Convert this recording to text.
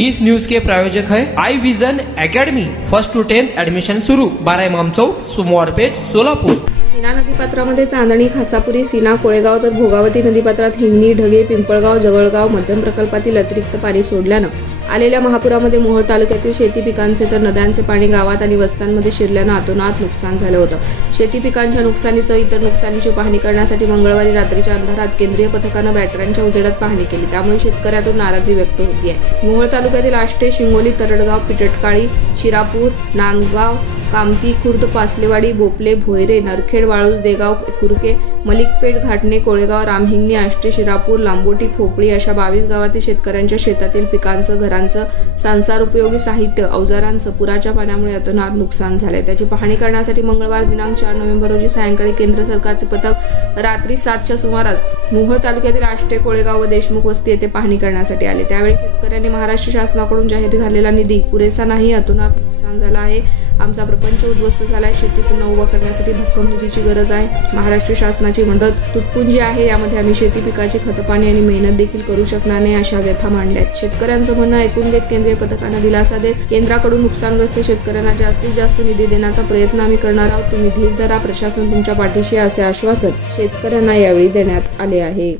इस news के प्रायोजक है I vision academy. 1st to 10th admission शुरू। 12 इमाम चौक, सोमवारपेठ, सोलापूर। सीना नदीपात्रामध्ये चांदणी, खासापुरी, सीना, कोळेगाव तर भोगावती नदीपात्रात हिंगणी, ढगे, पिंपळगाव, जवळगाव मध्यम प्रकल्पातील अतिरिक्त पाणी सोडल्यानं आलेल्या महापुरामध्ये मोहोळ तालुक्यातील शेती पिकांचे तर नद्यांचे पाणी गावात आणि वस्त्यांमध्ये शिरल्यानं अतोनात नुकसान झालं होतं। शेती पिकांच्या नुकसानीसह इतर नुकसानीची पाहणी करण्यासाठी मंगळवारी रात्रीच्या अंधारात केंद्रीय पथकानं बॅटऱ्यांच्या उजेडात पाहणी केली। त्यामुळे शेतकऱ्यातून नाराजी व्यक्त होती आहे। मोहोळ तालुक्यातील आष्टे, शिंगोली, तरडगाव, पिटटकाळी, शिरापूर, नांदगाव, कामती, खुर्द, पासलेवाडी, बोपले, भोयरे, नरखेड, वाळूज, देगाव, कुरके, मलिकपेठ, घाटणे, कोळेगाव, रामहिंगणी, आष्टे, शिरापूर, लांबोटी, फोपळी अशा 22 गावातील शेतकऱ्यांच्या शेतातील पिकांचं, घरांचं, संसार उपयोगी साहित्य, अवजारांचं पुराच्या पाण्यामुळे अतोनात नुकसान झाले। त्याची पाहणी करण्यासाठी मंगळवार दिनांक 4 नोव्हेंबर रोजी सायंकाळी केंद्र सरकारचे पथक रात्री 7च्या सुमारास मोहोळ तालुक्यातील आष्टे, कोळेगाव व देशमुख वस्ती येथे पाहणी करण्यासाठी आले। त्यावेळी शेतकऱ्यांनी महाराष्ट्र शासनाकडून जाहीर झालेला निधी पुरेसा नाही, अतोनात नुकसान झालं आहे, आमचा प्रपंच उद्ध्वस्त झालाय, शेती पुन्हा उभा करण्यासाठी भक्कम निधीची गरज आहे, महाराष्ट्र शासनाची मदत तुटपुंजी आहे, यामध्ये आम्ही शेती पिकाची खतपाणी आणि मेहनत देखील करू शकणार नाही, अशा व्यथा मांडल्यात। शेतकऱ्यांचं म्हणणं ऐकून घेत केंद्रीय पथकानं दिलासा देत केंद्राकडून नुकसानग्रस्त शेतकऱ्यांना जास्तीत जास्त निधी देण्याचा प्रयत्न आम्ही करणार आहोत, तुम्ही धीर धरा, प्रशासन तुमच्या पाठीशी आहे, असे आश्वासन शेतकऱ्यांना यावेळी देण्यात आले आहे।